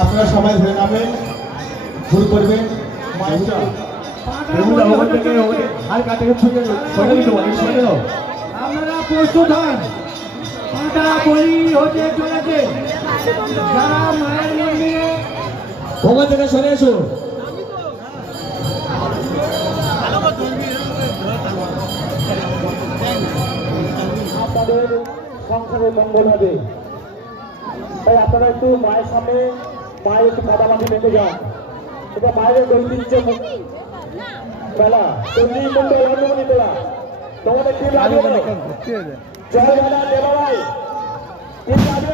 আপনারা সবাই ধরে নামেন, ভুল করবেন আপনারা প্রস্তুত হন। পাঁটা বলি হতে চলেছে। যারা মায়ের মন্দিরে ওখান থেকে সরে এসো। আপনাদের সংসারে মঙ্গল হবে, তাই আপনারা একটু মায়ের সামনে মায়ের একটু কাদামাটি বেঁধে যান। এটা মায়ের ঐতিহ্য মেলা। চন্দ্রী মন্ডল অন্নমণি তোলা তোমাদের কি লাগবে? জয় বাবা দেবাই কি লাগবে?